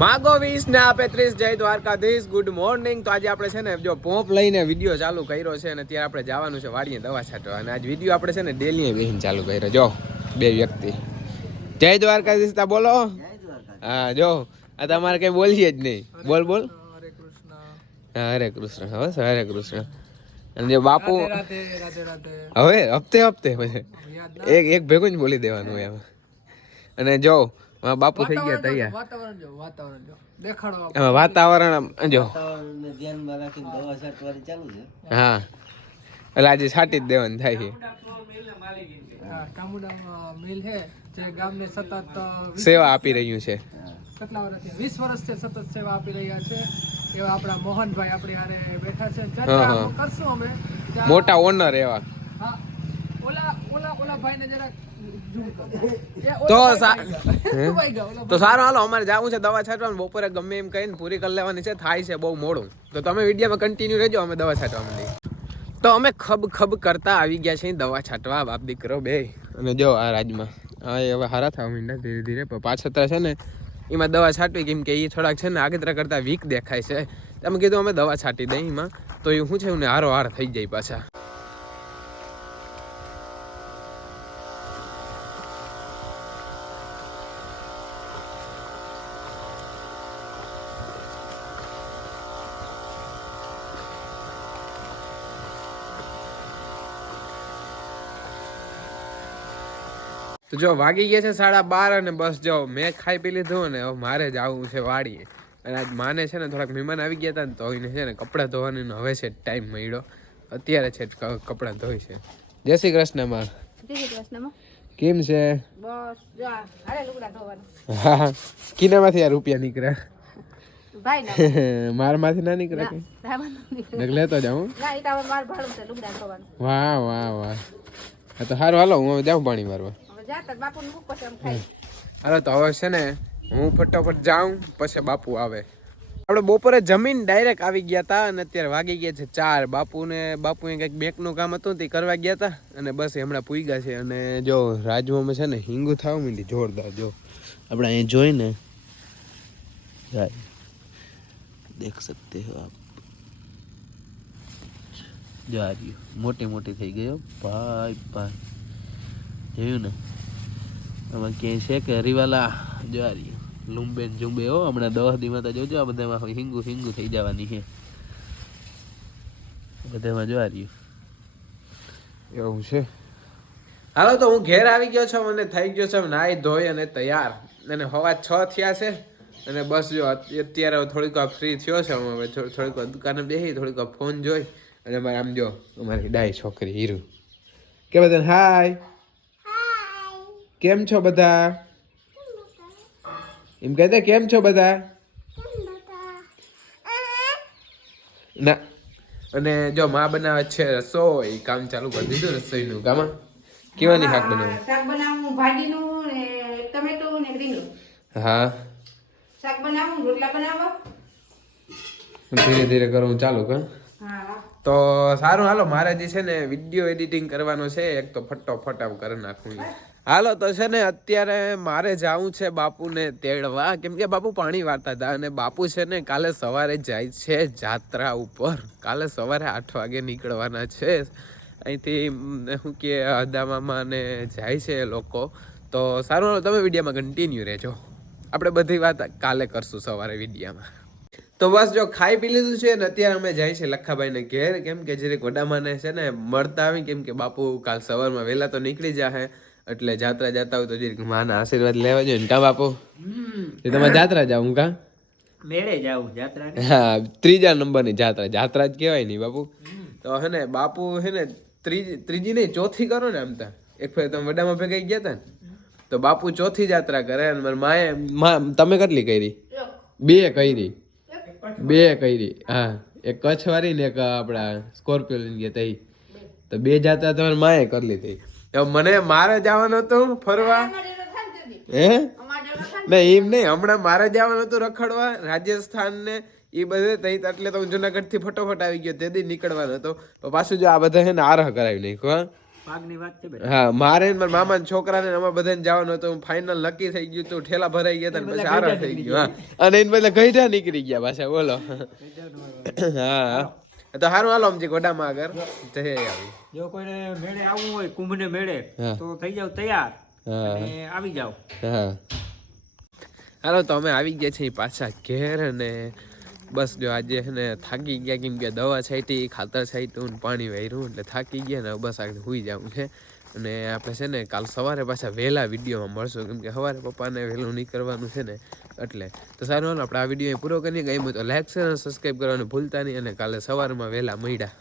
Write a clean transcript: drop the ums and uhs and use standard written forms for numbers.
માગો 20 ને આપે 30. જય દ્વારકાધીશ. Good morning. તો આજે આપણે છે ને જો પોપ લઈને વિડીયો ચાલુ કર્યો છે અને ત્યારે આપણે જવાનું છે વાડીએ દવા છાંટવા અને આજ વિડીયો આપણે છે ને ડેલી બેહીને ચાલુ કર્યો. જો બે વ્યક્તિ જય દ્વારકાધીશ તા બોલો. હા જો આ તમારે કઈ બોલીએ જ નહીં. બોલ બોલ. હા હરે કૃષ્ણ. હવે હરે કૃષ્ણ. અને જો બાપુ હવે હપ્તે હપ્તે એક એક ભેગું જ બોલી દેવાનું એમ. અને જો બાપુ થઈ ગયા તૈયાર. વાતાવરણ જો હા એટલે આજે છાંટી જ દેવાનું થાય છે. સેવા આપી રહ્યું છે. કેટલા વર્ષથી 20 વર્ષથી સતત સેવા આપી રહ્યા છે એવા આપણા મોહનભાઈ આપણી હારે બેઠા છે. ચર્ચા કરશું અમે. મોટા ઓનર એવા. હા ઓલા ભાઈને જરા તો સારું હાલો અમારે જવું છે દવા છાંટવાનું. બપોરે ગમે એમ કહીને પૂરી કરી લેવાની છે. થાય છે બહુ મોડું તો તમે વિડીયોમાં કન્ટિન્યુ રહેજો. અમે દવા છાંટવા માંડી તો અમે ખબ કરતા આવી ગયા છીએ દવા છાંટવા બાપ દીકરો બે. અને જો આ રાજમાં હા હવે હારા થવા માંડ્યા ધીરે ધીરે. પણ પાછળ છે ને એમાં દવા છાંટવી કેમ કે એ થોડાક છે ને આગળ કરતા વીક દેખાય છે. તમે કીધું અમે દવા છાંટી દઈ એમાં તો એ શું છે ને હારો હાર થઈ જાય પાછા. તો જો વાગી ગયા છે 12:30 અને બસ જો મેં ખાઈ પી લીધું ને હવે મારે જ આવવું છે વાડીએ. અને આજ માને છે ને થોડાક મહેમાન આવી ગયા હતા ને તો એને છે ને કપડાં ધોવાનો હવે છે ટાઈમ મળ્યો. અત્યારે છે કપડાં ધોઈ છે. જય શ્રી કૃષ્ણ માં. જય શ્રી કૃષ્ણ માં. કેમ છે? બસ જો હારે લુગડા ધોવાનું. હા કિનામાંથી આ રૂપિયા નીકળ્યા? ભાઈ ના મારમાંથી ના નીકળ્યા કે લેતો જાઉં? ના ઈ તો માર ભાડું છે લુગડા ધોવાનું. વાહ વાહ વાહ. હા તો સારું હાલો હું જાઉં પાણી મારવા. હાલો તો હવે છે ને હું ફટાફટ જાઉં પછી બાપુ આવે. આપણે બપોરે જમીન ડાયરેક્ટ આવી ગયા હતા અને અત્યારે વાગી ગયા છે 4. બાપુએ કંઈક બેંકનું કામ હતું તે કરવા ગયા હતા અને બસ હમણાં પૂગ્યા છે. અને જો રાજમાં છે ને હિંગુ થવા માંડી જોરદાર. જો આપણે અહીં જોઈને દેખ सकते हो आप. જો આ રહ્યું મોટી મોટી થઈ ગઈ ભાઈ ભાઈ. જોયું ને આમાં ક્યાંય છે કે હરીવાલા જો આ રહ્યું લુંબે જુંબે હો. હમણાં 10 દીમાં તો જોજો આ બધામાં હિંગુ થઈ જવાની છે બધામાં. જો આ રહ્યું એવું છે. હાલો તો હું ઘેર આવી ગયો છું અને થઈ ગયો છે નાઈ ધોઈ અને તૈયાર. અને હવા 6 થયા છે અને બસ જો અત્યારે થોડીક વાર ફ્રી થયો છે. હવે થોડીક વાર દુકાને બેસી થોડીક વાર ફોન જોઈ અને મારે આમ જો અમારી ડાય છોકરી હીરુ કે બધા હાય કેમ છો બધા એમ કહેતા કેમ છો બધા ના. અને જો માં બનાવે છે રસોઈ. કામ ચાલુ કરી દીધું રસોઈનું. કામ કેવાની શાક બનાવે? શાક બનાવું ભાજીનું ને ટમેટું ને રીંગણું. હા શાક બનાવું રોટલા બનાવવા ધીરે ધીરે કરવું ચાલુ કર. હા તો સારું હાલો મારે જે છે ને વિડીયો એડિટિંગ કરવાનો છે એક તો ફટાફટ આમ કરી નાખું. હાલો તો છે ને અત્યારે મારે જવું છે બાપુને તેડવા કેમ કે બાપુ પાણી વાળતા હતા. અને બાપુ છે ને કાલે સવારે જાય છે જાત્રા ઉપર. કાલે સવારે 8 વાગે નીકળવાના છે અહીંથી શું કે અદામામાં ને જાય છે એ લોકો. તો સારું હાલો તમે વિડીયોમાં કન્ટિન્યુ રહેજો. આપણે બધી વાત કાલે કરશું સવારે વિડીયોમાં. તો બસ જો ખાઈ પી લીધું છે ને અત્યારે અમે જાય છે લખાભાઈને ઘેર. કેમ કે જરીક વડામાને છે ને મળતા આવી કેમ કે બાપુ કાલ સવારમાં વહેલા તો નીકળી જાય એટલે જાત્રા જતા હોય તો જરીક માના આશીર્વાદ લેવા જોઈએ ને. કા બાપુ તમે જાત્રા જાવ હું કા મેળે જાવ જાત્રા? હા 3જા નંબરની જાત્રા. જાત્રા જ કહેવાય નહીં બાપુ. તો હે ને બાપુ હે ને ત્રીજી નહીં 4થી કરો ને આમ તા. એક ફેર તમે વડામાં ભેગા ગયા હતા ને તો બાપુ 4થી જાત્રા કરે. અને મારે માએ તમે કેટલી કરી? 2 કરી. હા એક કચ્છ વાળી ને એક આપડા સ્કોર્પિયો લઈને ગયા તઈ. તો 2 જાત્રા તમારે માએ કરી લીધી. મને મારે જવાનું હતું ફરવા. હે નહીં એમ નહીં હમણાં મારે જવાનું હતું રખડવા રાજસ્થાન ને એ બધે તઈ. એટલે તો હું જુનાગઢ થી ફટોફટ આવી ગયો. તે દી નીકળવાનો હતો પાછું જો આ બધા છે ને આરહ કરાવી નાખ્યો. પાગની વાત છે બેટા. હા મારે ને મારા મામા છોકરાને અમારે બધાને જવાનું હતું ફાઇનલ નક્કી થઈ ગયું તું ઠેલા ભરાઈ ગયા હતા ને પછી આરા થઈ ગયું હા અને એને બદલે ગઈઢા નીકળી ગયા પાછા બોલો હા તો સારું હાલો અમજી ગોડામાં આગળ જઈ આવી જો કોઈને મેળે આવવું હોય કુંભને મેળે હા. તો થઈ જાવ તૈયાર હા. અને આવી જાવ. હા હાલો તો અમે આવી ગયા છીએ પાછા ઘેર અને બસ જો આજે છે ને થાકી ગયા કેમ કે દવા છાંટી ખાતર છાંટ્યું ને પાણી વાર્યું એટલે થાકી ગયા ને બસ આગળ સુઈ જવું છે અને આપણે છે ને કાલ સવારે પાછા વહેલા વિડીયોમાં મળશું કેમ કે સવારે પપ્પાને વહેલું નીકળવાનું છે ને એટલે તો સારું હાલો આપણે આ વિડીયો પૂરો કરીએ ગમ્યું તો લાઈક છે અને સબસ્ક્રાઈબ કરવાનું ભૂલતા નહીં અને કાલે સવારમાં વહેલા મળ્યા.